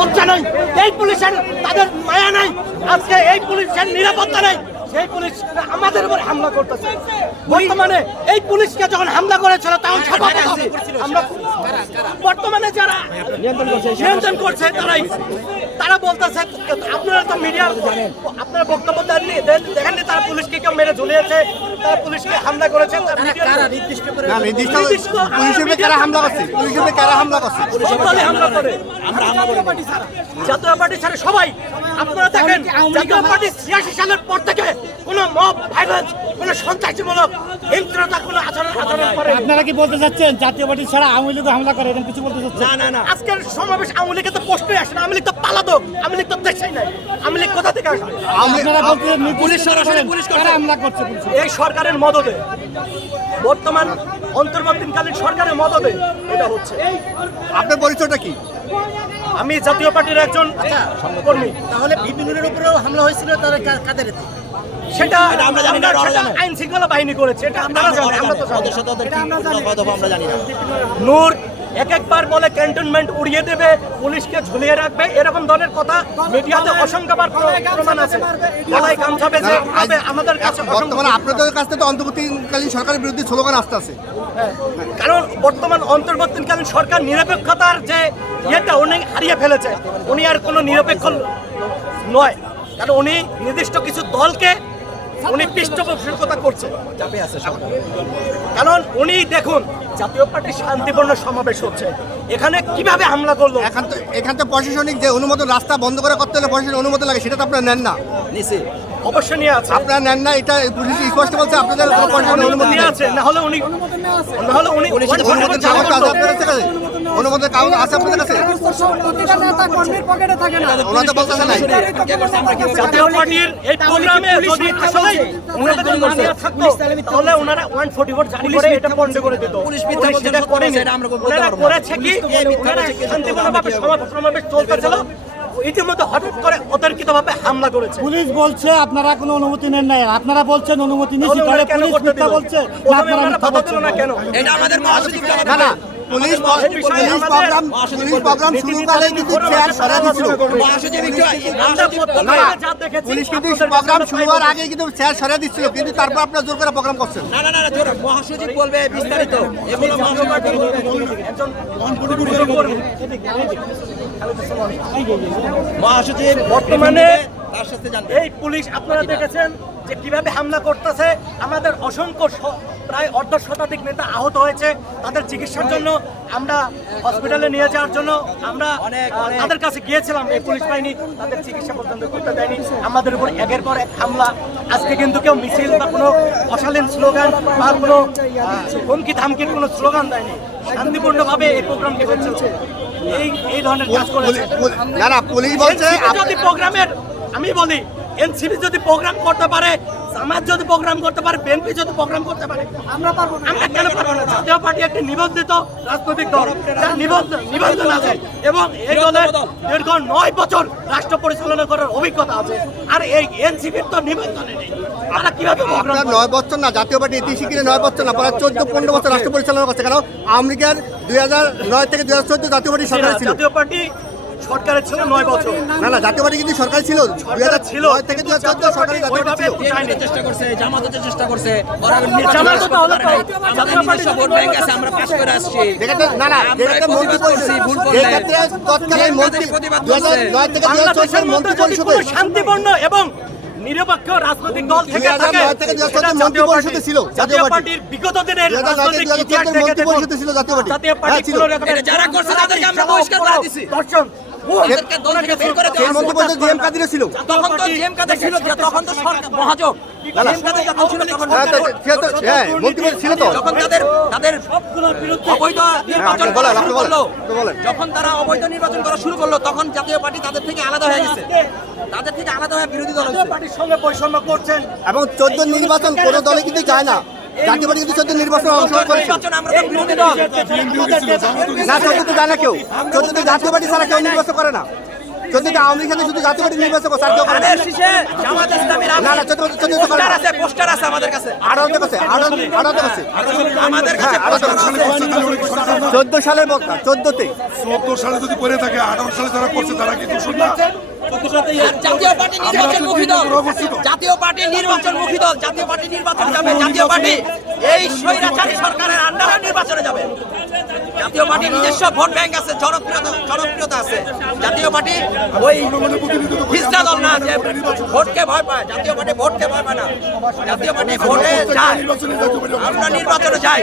লজ্জা নাই, এই পুলিশের তাদের মায়া নাই, আজকে এই পুলিশের নিরাপত্তা নেই। সেই পুলিশ আমাদের উপর হামলা করতেছে। বর্তমানে এই পুলিশকে যখন হামলা করেছিল তখন আমরা বর্তমানে যারা নিয়ন্ত্রণ করছে তারা বলতেছে, আপনারা তো মিডিয়া আপনারা বক্তব্য দেখেননি, তারা পুলিশকে কেউ মেরে ঝুলিয়েছে, তারা পুলিশকে হামলা করেছে। জাতীয় পার্টি ছাড়া সবাই, আপনারা দেখেন জাতীয় পার্টি ৮৬ সালের পর থেকে কোনো মব ভাইলেন্স, কোনো সন্ত্রাসীমূলক হিংস্রতা, কোনো আচরণ করে। আপনারা কি বলতে চাচ্ছেন জাতীয় পার্টি ছাড়া আওয়ামী লীগ হামলা করে, এরকম কিছু বলতে চাচ্ছেন? না, আজকের সমাবেশ আওয়ামী লীগের তো প্রশ্নই আসে না। আওয়ামী লীগ তো পালাতক, আওয়ামী লীগ তো দেশেই নাই। আওয়ামী লীগ কোথা থেকে আসবে? আপনারা বলতে পুলিশ সরাসরি কারা হামলা করছে? এই সরকারের মদদে, বর্তমান অন্তর্বর্তীকালীন সরকারের মদদে এটা হচ্ছে। আপনার পরিচয়টা কি? আমি জাতীয় পার্টির একজন কর্মী। তাহলে বিপিনুরের উপরেও হামলা হয়েছিল, তারা কাদের? সেটা আমরা জানি না, সেটা আইন শৃঙ্খলা বাহিনী করেছে, এটা আমরা জানি। আমরা জানি না। নূর একবার বলে ক্যান্টনমেন্ট উড়িয়ে দেবে, পুলিশকে ঝুলিয়ে রাখবে, এরকম দলের কথা মিডিয়াতে অসংখ্যবার প্রমাণ আছে। গলায় গামছা বেঁধে আমাদের কাছে বর্তমানে আপনাদের কাছ থেকে অন্তর্বর্তীকালীন সরকারের বিরুদ্ধে স্লোগান আসতে আছে। কারণ বর্তমান অন্তর্বর্তীকালীন সরকার নিরপেক্ষতার যে ইয়েটা উনি হারিয়ে ফেলেছে। উনি আর কোনো নিরপেক্ষ নয়, কারণ উনি নির্দিষ্ট কিছু দলকে উনি পৃষ্ঠপোষকতা করছে। কারণ উনি দেখুন, জাতীয় পার্টির শান্তিপূর্ণ সমাবেশ হচ্ছে, এখানে কিভাবে হামলা করলো? এখান তো প্রশাসনিক যে অনুমোদন, রাস্তা বন্ধ করে করতে হলে প্রশাসনিক অনুমোদন লাগে, সেটা তো আপনারা নেন না। অবশ্যই নিয়ে আছে, আপনারা নেন না, এটা পুলিশ স্পষ্ট বলছে আপনাদের প্রশাসনিক অনুমোদন আছে। না হলে উনি অনুমোদন কাগজ আছে আপনাদের কাছে? ওনারা তো বলতেছে না। জাতীয় পার্টির এই প্রোগ্রামে যদি আসলে ওনাদের মানিয়ে থাকতো তাহলে ওনারা 144 জারি করে এটা বন্ধ করে দিত। পুলিশ সেটা করেনি। ওনারা করেছে কি, ওনারা শান্তিপূর্ণভাবে সমাবেশ চলতেছিল, ইতিমধ্যে হঠাৎ করে অতর্কিতভাবে হামলা করেছে। পুলিশ বলছে আপনারা কোনো অনুমতি নেন নাই, আপনারা বলছেন অনুমতি নিয়েছি, তাহলে পুলিশ মিথ্যা বলছে না? আপনারা মিথ্যা বলছেন না কেন? এটা আমাদের মহাসচিব না, পুলিশ প্রোগ্রাম শুরু করে কিন্তু চেয়ার সরিয়ে দিছিল। পুলিশ কিন্তু প্রোগ্রাম শুরু হওয়ার আগে কিন্তু চেয়ার সরিয়ে দিচ্ছিল, কিন্তু তারপর আপনারা জোর করে প্রোগ্রাম করছেন। না, মহাসচিব বলবে বিস্তারিত। এগুলো মহাসচিব বর্তমানে এই পুলিশ আপনারা দেখেছেন যে কিভাবে হামলা করতেছে। আমাদের অসংখ্য প্রায় অর্ধ শতাধিক নেতা আহত হয়েছে, তাদের চিকিৎসার জন্য আমরা হসপিটালে নিয়ে যাওয়ার জন্য আমরা তাদের কাছে গিয়েছিলাম। এই পুলিশ বাহিনী তাদের চিকিৎসা পর্যন্ত করতে দেয়নি, আমাদের উপর একের পর এক হামলা। আজকে কিন্তু কেউ মিছিল বা কোনো অশালীন স্লোগান বা কোনো হুমকি ধামকির কোনো স্লোগান দেয়নি, শান্তিপূর্ণভাবে এই প্রোগ্রামটি হচ্ছে। এই ধরনের কাজ করেছে। না, পুলিশ বলছে যদি প্রোগ্রামের, আমি বলি এনসিপি যদি প্রোগ্রাম করতে পারে, জামাত যদি প্রোগ্রাম করতে পারে, বিএনপি যদি প্রোগ্রাম করতে পারে, আমরা পারবো না। আমরা কেন পারবো না? জাতীয় পার্টি একটি নিবন্ধিত রাজনৈতিক দল, যার নিবন্ধন আছে এবং এই দলের দীর্ঘ 9 বছর রাষ্ট্র পরিচালনা করার অভিজ্ঞতা আছে। আর এই এনসিপির তো নিবন্ধনে নেই, তারা কিভাবে প্রোগ্রাম? 9 বছর না, জাতীয় পার্টি ইতিহাসে 9 বছর না, প্রায় 14-15 বছর রাষ্ট্র পরিচালনা করছে। কেন? আওয়ামী লীগের 2009 থেকে 2014 জাতীয় পার্টি সরকার ছিল। জাতীয় পার্টি সরকারের ছিল 9 বছর। না, জাতীয় পার্টি কিন্তু সরকার ছিল 2009 থেকে 2014 সরকারি জাতীয় পার্টি ছিল। চেষ্টা করছে, জামাতও চেষ্টা করছে, জামাতও তাহলে তো জাতীয় পার্টি ভোট ব্যাংক আছে, আমরা পাস করে আসছি। না, যেটা মন্ত্রী পরিষদ, যে ক্ষেত্রে তৎকালীন মন্ত্রী 2009 থেকে 2014 মন্ত্রী পরিষদে শান্তিপূর্ণ এবং নিরপেক্ষ রাজনৈতিক দল থেকে থাকে, মন্ত্রী পরিষদে ছিল জাতীয় পার্টির বিগত দিনের রাজনৈতিক ইতিহাস থেকে মন্ত্রী পরিষদে ছিল জাতীয় পার্টি। জাতীয় পার্টি ছিল, যারা করছে তাদেরকে আমরা বহিষ্কার করে দিছি। দর্শন মন্ত্রী পরিষদ জিএম কাদের ছিল, তখন তো জিএম কাদের ছিল, তখন তো সরকার মহাজোট। জিএম কাদের যখন ছিল তখন মন্ত্রী পরিষদ ছিল তো, যখন তাদের সবগুলোর বিরুদ্ধে অবৈধ নির্বাচন করা শুরু করলো, যখন তারা অবৈধ নির্বাচন করা শুরু করলো, তখন জাতীয় পার্টি তাদের থেকে আলাদা হয়ে গেছে, তাদের থেকে আলাদা হয়ে বিরোধী দল হয়েছে। পার্টির সঙ্গে বৈষম্য করছেন এবং 14 নির্বাচন কোন দলে কিন্তু যায় না। জাতীয় পার্টি কিন্তু 14 নির্বাচন অংশগ্রহণ করেছে। আমরা তো বিরোধী দল না, 14 যায় না কেউ, 14 জাতীয় পার্টি ছাড়া কেউ নির্বাচন করে না। যদি আওয়ামী লীগ শুধু জাতীয় পার্টি নির্বাচন করছে আর কেউ করে না। ধানের শীষে জামাত ইসলামীর না না 14 পোস্টার আছে আমাদের কাছে। আরো করছে আমাদের কাছে পোস্টার আছে। 14 সালের বক্তা 14তে 14 সালে যদি করে থাকে 18 সালে যারা করছে তারা কি দোষী না? জাতীয় পার্টি নির্বাচনমুখী দল, জাতীয় পার্টি নির্বাচনমুখী দল, জাতীয় পার্টি নির্বাচনে যাবে, জাতীয় পার্টি এই স্বৈরাচারী সরকারের আন্ডারে নির্বাচনে যাবে। জাতীয় পার্টি নিজস্ব ভোট ব্যাংক আছে, জনপ্রিয়তা আছে। জাতীয় পার্টি ওই হিজড়া দল না যে ভোটকে ভয় পায়। জাতীয় পার্টি ভোটকে ভয় পায় না, জাতীয় পার্টি ভোটে যায়। আমরা নির্বাচনে যাই।